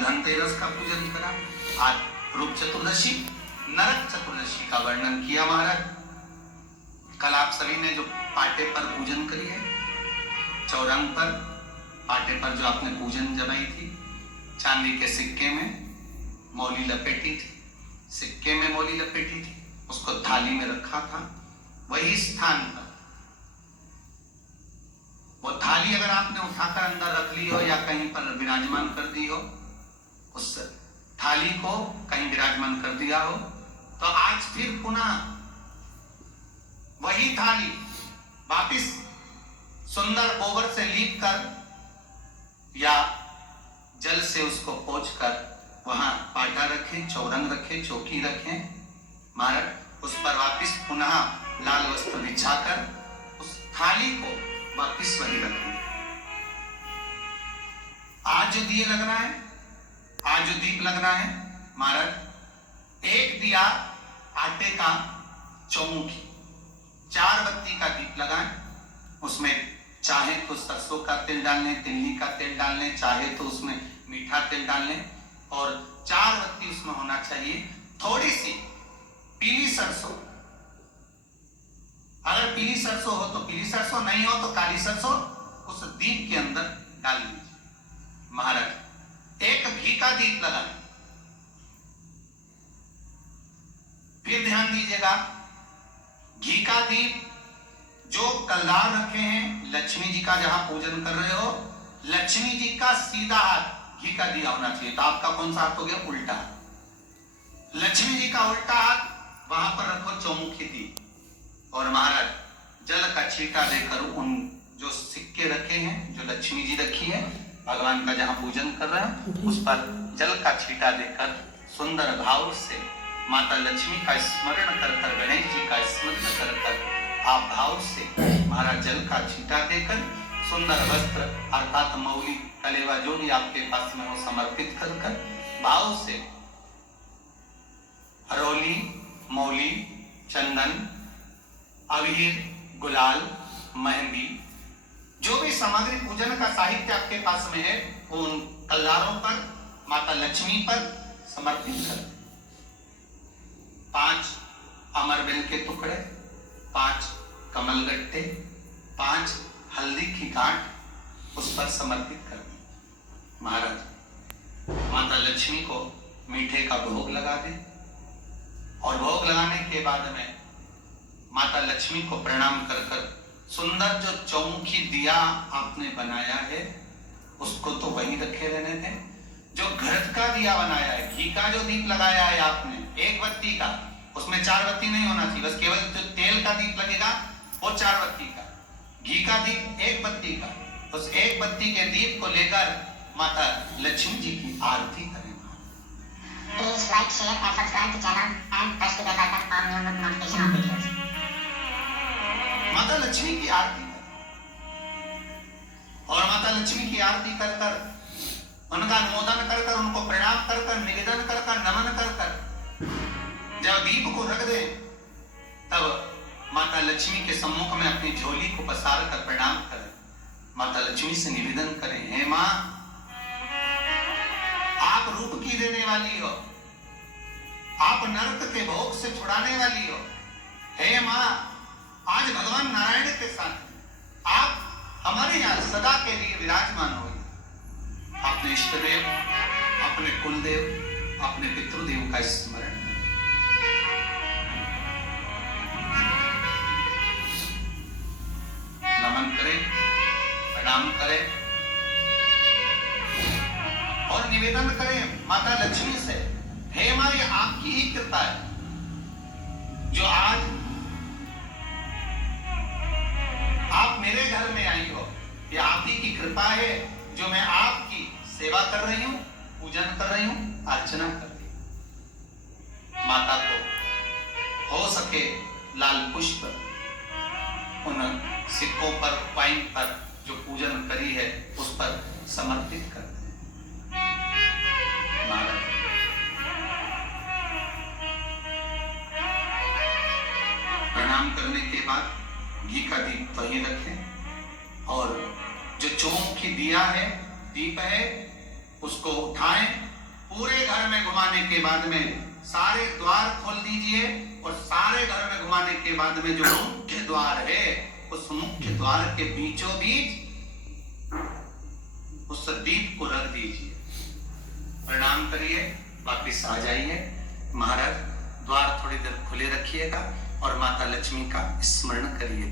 धनतेरस का पूजन करा, आज रूप चतुर्दशी, नरक चतुर्दशी का वर्णन किया महाराज। कल आप सभी ने जो पाटे पर पूजन करी है, चौरंग पर पाटे पर जो आपने पूजन जमाई थी, चांदी के सिक्के में मौली लपेटी थी, सिक्के में मौली लपेटी थी, उसको थाली में रखा था, वही स्थान पर वो थाली अगर आपने उठाकर अंदर रख ली हो या कहीं पर विराजमान कर दी हो, उस थाली को कहीं विराजमान कर दिया हो, तो आज फिर पुनः वही थाली वापिस सुंदर गोबर से लीप कर या जल से उसको पोंछ कर वहां पाटा रखें, चौरंग रखें, चौकी रखें महाराज, उस पर वापिस पुनः लाल वस्त्र बिछाकर उस थाली को वापिस वही रखें। आज जो दिए लगना है, आज जो दीप लगना है महाराज, एक दिया आटे का चौमुखी, 4 बत्ती का दीप लगाएं, उसमें चाहे तो सरसों का तेल डाल लें, तिल्ली का तेल डाल लें, चाहे तो उसमें मीठा तेल डाल लें, और 4 बत्ती उसमें होना चाहिए। थोड़ी सी पीली सरसों, अगर पीली सरसों हो तो पीली सरसों, नहीं हो तो काली सरसों उस दीप के अंदर डाल लीजिए महाराज। एक घी का दीप लगाएं। फिर ध्यान दीजिएगा, घी का दीप जो कलदार रखे हैं, लक्ष्मी जी का जहां पूजन कर रहे हो, लक्ष्मी जी का सीधा हाथ घी का दिया होना चाहिए। तो आपका कौन सा हाथ हो गया? उल्टा। लक्ष्मी जी का उल्टा हाथ वहां पर रखो चौमुखी दीप, और महाराज जल का छींटा देकर उन जो सिक्के रखे हैं, जो लक्ष्मी जी रखी है, भगवान का जहां पूजन कर रहे हैं, उस पर जल का छींटा देकर सुंदर भाव से माता लक्ष्मी का स्मरण कर कर, गणेश जी का स्मरण कर कर आप भाव से महाराज जल का छींटा देकर सुंदर वस्त्र अर्थात मौली कलेवा जो भी आपके पास में हो समर्पित कर कर भाव से हरोली, मौली, चंदन, अबीर, गुलाल, मेहंदी, जो भी सामग्री पूजन का साहित्य आपके पास में है, उन कलदारों पर, माता लक्ष्मी पर समर्पित कर। 5 अमरबेल के टुकड़े, 5 कमलगट्टे, 5 हल्दी की गांठ उस पर समर्पित कर दी महाराज। माता लक्ष्मी को मीठे का भोग लगा दे, और भोग लगाने के बाद में माता लक्ष्मी को प्रणाम कर कर सुंदर जो चौमुखी दिया आपने बनाया है, उसको तो वही रखे रहने दें। जो घृत का दिया बनाया है, घी का जो दीप लगाया है आपने 1 बत्ती का, उसमें 4 बत्ती नहीं होना चाहिए, बस केवल जो तेल का दीप लगेगा वो 4 बत्ती का, घी का दीप 1 बत्ती का, उस 1 बत्ती के दीप को लेकर माता लक्ष्मी जी की आरती करें। Please like, share and subscribe the channel and press the bell icon for new notification of videos. माता लक्ष्मी की आरती कर, और माता लक्ष्मी की आरती कर कर उनका अनुमोदन कर कर, उनको प्रणाम कर कर, निवेदन कर कर, नमन कर कर जब दीप को रख दे, तब माता लक्ष्मी के सम्मुख में अपनी झोली को पसार कर प्रणाम करें। माता लक्ष्मी से निवेदन करें, हे मां, आप रूप की देने वाली हो, आप नरक के भोग से छुड़ाने वाली हो। हे मां, आज भगवान नारायण के साथ आप हमारे यहाँ सदा के लिए विराजमान हो। अपने इष्ट देव, अपने कुल देव, अपने पितृदेव का स्मरण करें। नमन करें, प्रणाम करें और निवेदन करें माता लक्ष्मी से, हे मां, ये आपकी ही कृपा है जो आज आप मेरे घर में आई हो। ये आप ही की कृपा है जो मैं आपकी सेवा कर रही हूं, पूजन कर रही हूं, अर्चना कर रही हूं। माता को हो सके लाल पुष्प उन सिक्कों पर, पाइन पर जो पूजन करी है उस पर समर्पित कर दें। प्रणाम करने के बाद घी का दीप वहीं रखें, और जो चौमुखी दिया है, दीप है, उसको उठाएं, पूरे घर में घुमाने के बाद में सारे द्वार खोल दीजिए और सारे घर में घुमाने के बाद में जो मुख्य द्वार है उस मुख्य द्वार के बीचों बीच उस दीप को रख दीजिए। प्रणाम करिए, वापिस आ जाइए। महाराज द्वार थोड़ी देर खुले रखिएगा और माता लक्ष्मी का स्मरण करिए।